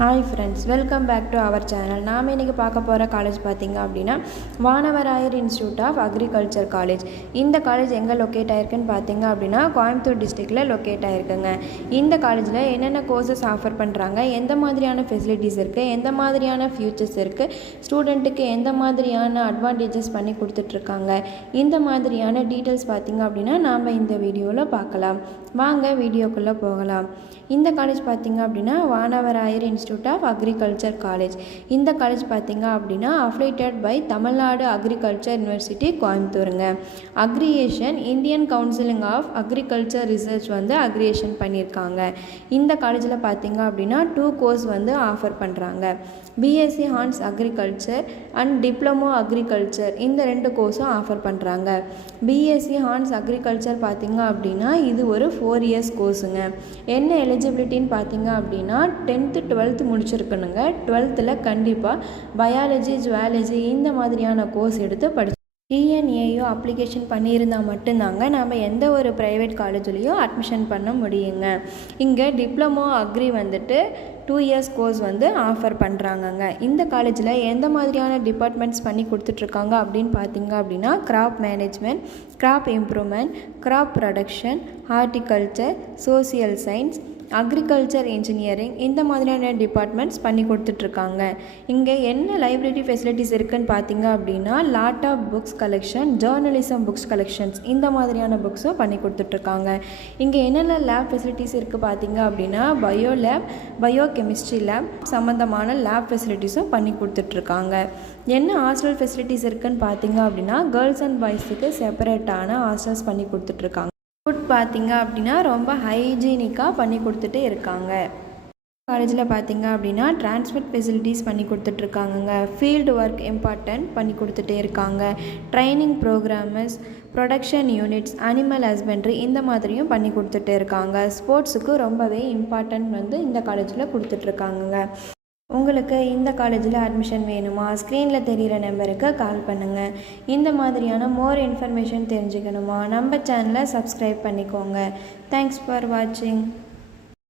Hi friends, welcome back to our channel. நாம் இன்றைக்கி பார்க்க போகிற காலேஜ் பார்த்திங்க அப்படின்னா Vanavarayar institute of agriculture college. இந்த காலேஜ் எங்கே லொக்கேட் ஆகிருக்குன்னு பார்த்திங்க அப்படின்னா கோயம்புத்தூர் டிஸ்ட்ரிக்டில் லொக்கேட் ஆகிருக்குங்க. இந்த காலேஜில் என்னென்ன கோர்சஸ் ஆஃபர் பண்ணுறாங்க, எந்த மாதிரியான ஃபெசிலிட்டிஸ் இருக்குது, எந்த மாதிரியான ஃபியூச்சர்ஸ் இருக்குது, ஸ்டூடெண்ட்டுக்கு எந்த மாதிரியான அட்வான்டேஜஸ் பண்ணி கொடுத்துட்ருக்காங்க, இந்த மாதிரியான டீட்டெயில்ஸ் பார்த்திங்க அப்படின்னா நாம் இந்த வீடியோவில் பார்க்கலாம். வாங்க வீடியோக்குள்ளே போகலாம். இந்த காலேஜ் பார்த்திங்க அப்படின்னா Vanavarayar institute of agriculture college. இந்த காலேஜ் பார்த்திங்க அப்படின்னா affiliated by Tamil Nadu agriculture university கோயம்புத்தூருங்க. Accreditation Indian council of agriculture research accreditation பண்ணியிருக்காங்க. இந்த காலேஜில் பார்த்திங்க அப்படின்னா 2 கோர்ஸ் ஆஃபர் பண்ணுறாங்க. BSc Hons agriculture and diploma agriculture, இந்த 2 கோர்ஸும் ஆஃபர் பண்ணுறாங்க. பிஎஸ்சி ஹான்ஸ் அக்ரிகல்ச்சர் பார்த்திங்க அப்படின்னா இது ஒரு 4 இயர்ஸ் கோர்ஸுங்க. என்ன எலிஜிபிலிட்டின்னு பார்த்திங்க அப்படின்னா 10th 12th முடிச்சிருக்கணுங்க. 12th கண்டிப்பாக பயாலஜி, ஜுவாலஜி இந்த மாதிரியான கோர்ஸ் எடுத்து டிஎன்ஏயோ அப்ளிகேஷன் பண்ணியிருந்தால் மட்டும்தாங்க நாம் எந்த ஒரு ப்ரைவேட் காலேஜ்லேயும் அட்மிஷன் பண்ண முடியுங்க. இங்கே diploma agri 2 years course offer பண்ணுறாங்கங்க. இந்த காலேஜில் எந்த மாதிரியான டிபார்ட்மெண்ட்ஸ் பண்ணி கொடுத்துட்ருக்காங்க அப்படின்னு பார்த்தீங்க அப்படின்னா crop management, crop improvement, crop production, horticulture, social science, agriculture engineering, இந்த மாதிரியான டிபார்ட்மெண்ட்ஸ் பண்ணி கொடுத்துட்ருக்காங்க. இங்கே என்ன லைப்ரரி ஃபெசிலிட்டிஸ் இருக்குதுன்னு பார்த்தீங்க அப்படின்னா lot of books collection, journalism books collections, இந்த மாதிரியான புக்ஸும் பண்ணி கொடுத்துட்ருக்காங்க. இங்கே என்னென்ன லேப் ஃபெசிலிட்டிஸ் இருக்குது பார்த்தீங்க அப்படின்னா bio lab, bio chemistry lab சம்மந்தமான லேப் ஃபெசிலிட்டிஸும் பண்ணி கொடுத்துட்ருக்காங்க. என்ன ஹாஸ்டல் ஃபெசிலிட்டிஸ் இருக்குதுன்னு பார்த்தீங்க அப்படின்னா கேர்ள்ஸ் அண்ட் பாய்ஸுக்கு செப்பரேட்டான ஹாஸ்டல்ஸ் பண்ணி கொடுத்துட்ருக்காங்க. ஃபுட் பார்த்திங்க அப்படின்னா ரொம்ப ஹைஜீனிக்காக பண்ணி கொடுத்துட்டு இருக்காங்க. காலேஜில் பார்த்திங்க அப்படின்னா டிரான்ஸ்போர்ட் ஃபெசிலிட்டிஸ் பண்ணி கொடுத்துட்ருக்காங்கங்க. ஃபீல்டு ஒர்க் இம்பார்ட்டன்ட் பண்ணி கொடுத்துட்டே இருக்காங்க. Training programmers, production units, animal husbandry, இந்த மாதிரியும் பண்ணி கொடுத்துட்டே இருக்காங்க. ஸ்போர்ட்ஸுக்கு ரொம்பவே இம்பார்ட்டன்ட் இந்த காலேஜில் கொடுத்துட்ருக்காங்கங்க. உங்களுக்கு இந்த காலேஜில் அட்மிஷன் வேணுமா? ஸ்க்ரீனில் தெரிகிற நம்பருக்கு கால் பண்ணுங்கள். இந்த மாதிரியான மோர் இன்ஃபர்மேஷன் தெரிஞ்சுக்கணுமா? நம்ம சேனலை சப்ஸ்கிரைப் பண்ணிக்கோங்க. தேங்க்ஸ் ஃபார் வாட்சிங்.